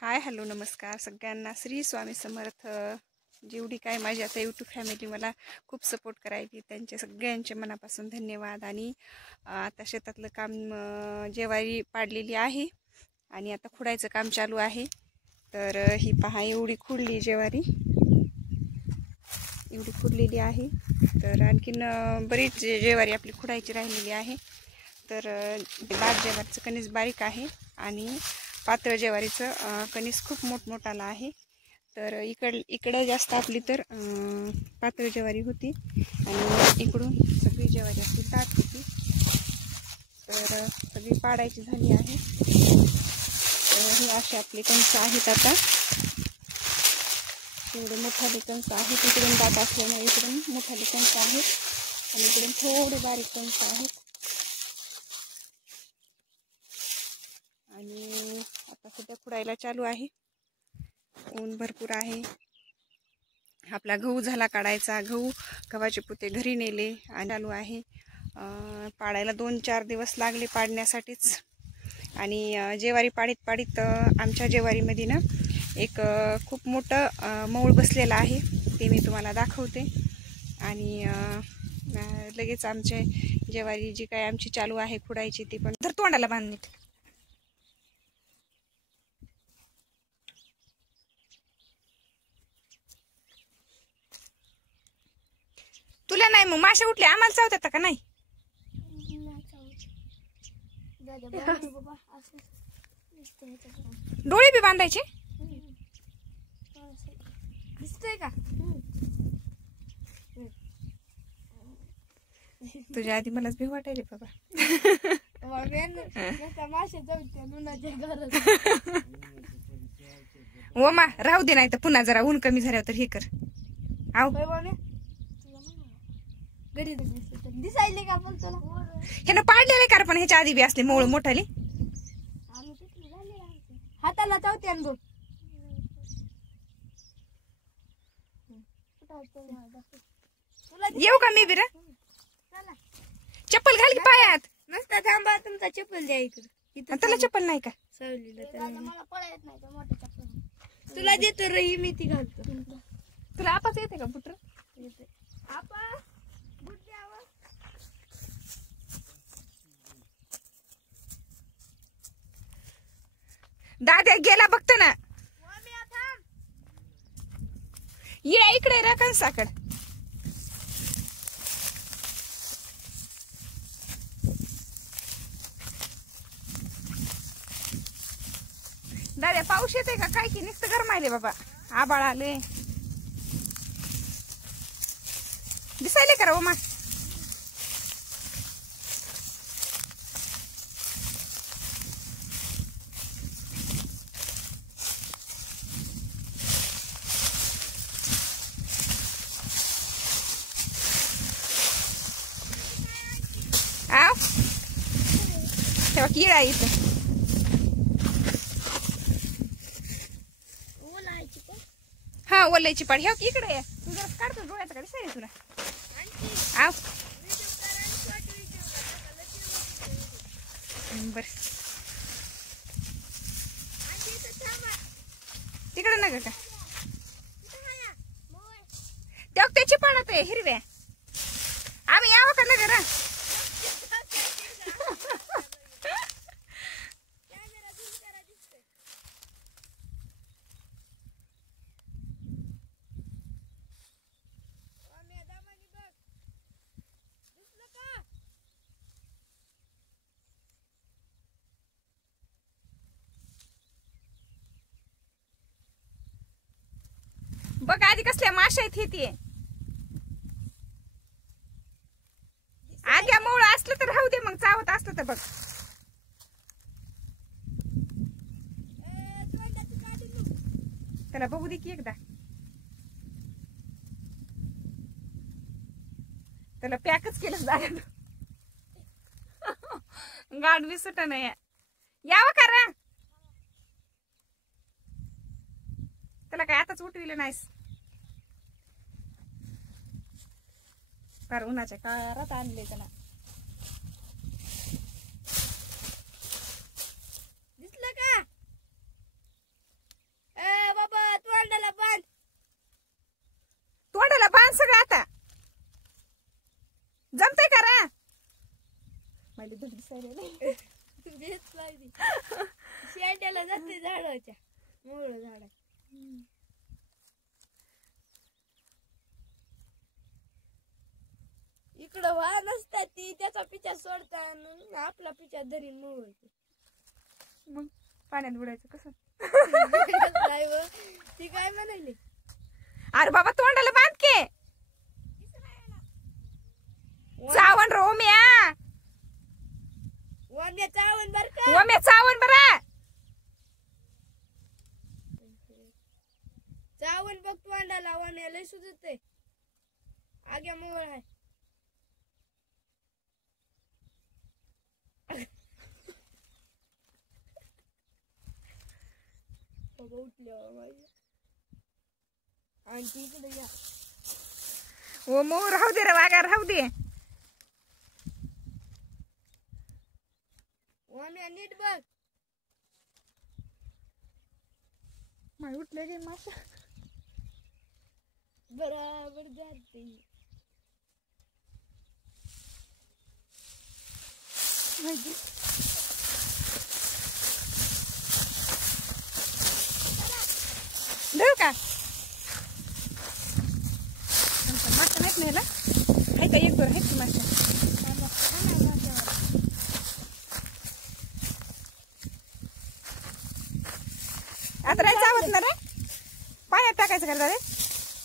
Hi hello नमस्कार सगळ्यांना. श्री स्वामी समर्थ. जेवढी काय माझी आता यूट्यूब फॅमिली मला खूप सपोर्ट करायची त्यांचे सगळ्यांचे मनापासून धन्यवाद. आणि आता शेतातलं काम ज्वारी पाडलेली आहे आणि आता खुडायचं काम चालू आहे. तर ही पहा एवढी खुडली ज्वारी, एवढी खुडलेली आहे. तर आणखीन बरीच ज्वारी आपली खुडायची राहिलेली आहे. तर लाल ज्वारीचं कणीस बारीक आहे आणि पातळ ज्वारीचं कणीस खूप मोठमोठाला आहे. तर इकडं जास्त आपली तर पातळ ज्वारी होती आणि इकडून सगळी ज्वारी आपली दाट होती. तर सगळी पाडायची झाली आहे. तर हे असे आपले कणस आहेत. आता एवढे मोठाले कणस आहेत. इकडून दाट असल्यामुळे इकडून मोठाले कणस आहेत आणि इकडून थोडे बारीक कणस आहेत. आणि आता सध्या खुडायला चालू आहे. ऊन भरपूर आहे. आपला गहू झाला काढायचा. गव्हाचे पोते घरी नेले आणि चालू आहे. पाडायला 2-4 दिवस लागले पाडण्यासाठीच. आणि ज्वारी पाडीत आमच्या ज्वारीमध्ये ना एक खूप मोठं मऊळ बसलेलं आहे. ते मी तुम्हाला दाखवते. आणि लगेच आमचे ज्वारी जी काय आमची चालू आहे खुडायची ती पण तर तोंडाला बांधणे. तुला नाही मग माशा उठले आम्हाला चावतात का नाही? डोळे बी बांधायचे दिसतोय का? तुझ्या आधी मलाच भी वाटायले बाबा. हो मा राहू दे, नाही तर पुन्हा जरा ऊन कमी झाल्यावर तर हे कर. आव दिसायले का पण तुला ह्यानं पाडलेले का पण ह्याच्या आधी बी असले मोळ मोठाले. हाताला चावते बघ. येऊ का मी बी रे? चप्पल घाल की पायात. नसता थांबा तुमचा चप्पल द्या इकडे. त्याला चप्पल नाही का? मला पळायत नाही तर मोठा चप्पल तुला देतो रे. मी ती घालतो. तुला आपाच येते का बुटर? आपा दाद्या गेला बघतो ना. ये इकडे रे कंसाकड. दाद्या पाऊस येते का काय की नुसतं गरमायले बाबा. आबाळ आले दिसायले का रो मा? आव तेव्हा किडा इथं. हा ओलायची पाड ह्या इकडे आहे. तू जरा काढतो डोळ्याचा का दिसायला तुला? आव बर तिकडे नका का त्या त्याची पाडत आहे हिरव्या. आम्ही यावं का नगर? बघ आधी कसल्या माशा आहेत ती. आधी मोळ असलं तर राहू दे, मग चावत असलं तर बघ. त्याला बघू दे की एकदा. त्याला पॅकच केलं जागा. गाड बी सुट नाही यावं का रे? त्याला काय आताच उठविलं नाहीस? फार उन्हाच्या काळात आणले त्याला. धड दिसायला नाही. शेंड्याला जाते झाडाच्या मोळ झाडा. इकडं वाहन असतात ती त्याचा पिच्छा सोडता आणि आपला पिच्छा धरीन मोळ. मग पाण्यात बुडायचं कसं? ती काय म्हणाली? अरे बाबा तोंडाला बांध के चावण रो म्या वाम्या चावण बर का? ओम्या चावण बरा. चावण बघ तोंडाला. वाम्या लय सुजते. आग्या मोळ आहे. उठल्या आणि तिकडे या. ओ मो राहू दे रे वागा राहू दे. वाम्या नीट बघ. माय उठले गे माशा. बराबर जाते. माहिती देऊ का? मासा नाहीत नाही ना. आहे का एक दोन आहेत की मासा? आता नाही चावत ना रे. पाण्यात टाकायचं का रे?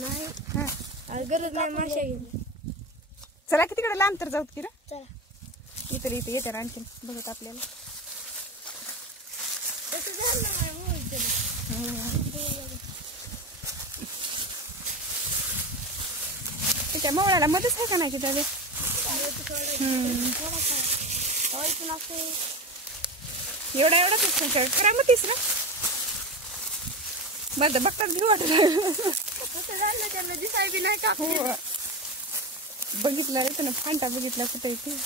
नाही हा गरज नाही माशा घेऊन. चला की तिकडे लांब तर जाऊत की रे. चला इथे इथे येते आणखी बघत आपल्याला. तसं झालं नाही मोळ तरी. त्या मवळाला मध्येच आहे का नाही तिथे? एवढा एवढा करा मग तीस ना. बरं बघतात घेऊ वाटत. त्यांना दिसाय बी नाही का? बघितला रे त्यानं फांटा बघितला कुठे इथे.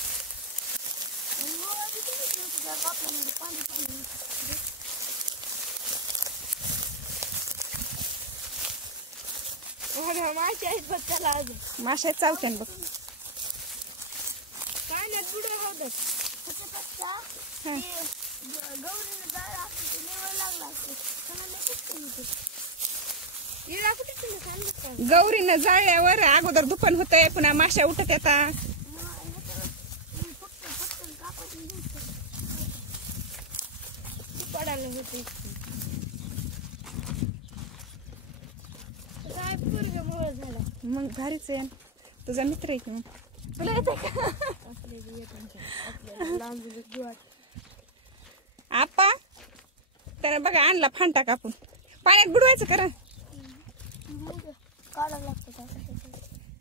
माशा आहेत बघ त्याला अजून. माशा चावत्यान बघ. पाण्यात बुडे होतात. गौरीनं जाळ असते ते निवड लागला असते. गौरीनं जाळल्यावर अगोदर दुकान होतंय पुन्हा माशा उठत येतात. पडायला होते. काय पोरग मोळ झाला. मग भारीच आहे. तुझा मित्र आहे की मग तुला येते का? आपल्याला लांब आपा त्याने बघा आणला फांटा कापून पाण्यात बुडवायचं करा. काढायला लागतं.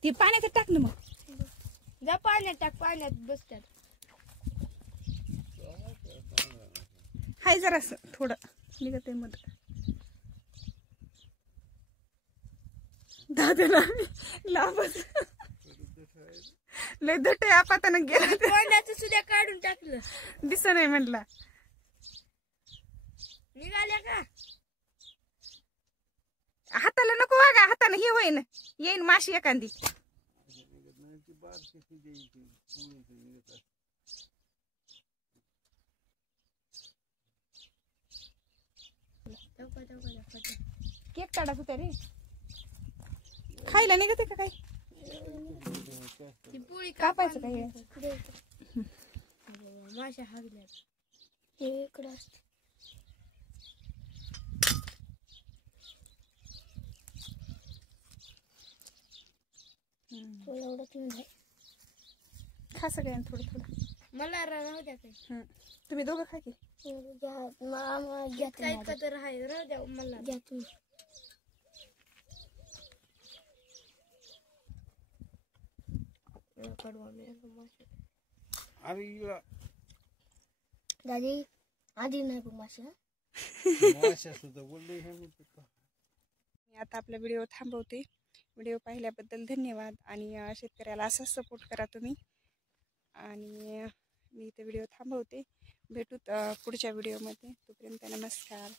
ती पाण्यात टाक ना मग. जा पाण्यात टाक. पाण्यात बसतात. हाय जरास थोडं निघत आहे मध्ये. दादाला लाभच लय दट आहे. आपा त्यानं गेला तोंडाचं सुद्धा काढून टाकलं. दिस नाही म्हटला. निघाल्या का? हाताला नको वागा. हाताने हे होईन येईन माशी एखादी. केक काढत होत्या रे. खायला निघते का काय? ती पोळी कापायचं काय? माशा हागल्या. हे इकडं असते. खा सगळ्यांना थोडं थोडं. मला राहू द्या काही. तुम्ही दोघं खा की. इतका तर आहे. राहू द्या मला. घ्या तुम्ही. दादी आधी नाही बघ माशा. आता आपला व्हिडिओ थांबवते. व्हिडिओ पाहिल्याबद्दल धन्यवाद. आणि शेतकऱ्याला असाच सपोर्ट करा तुम्ही. आणि मी इथे व्हिडिओ थांबवते. भेटू पुढच्या व्हिडिओमध्ये. तोपर्यंत नमस्कार.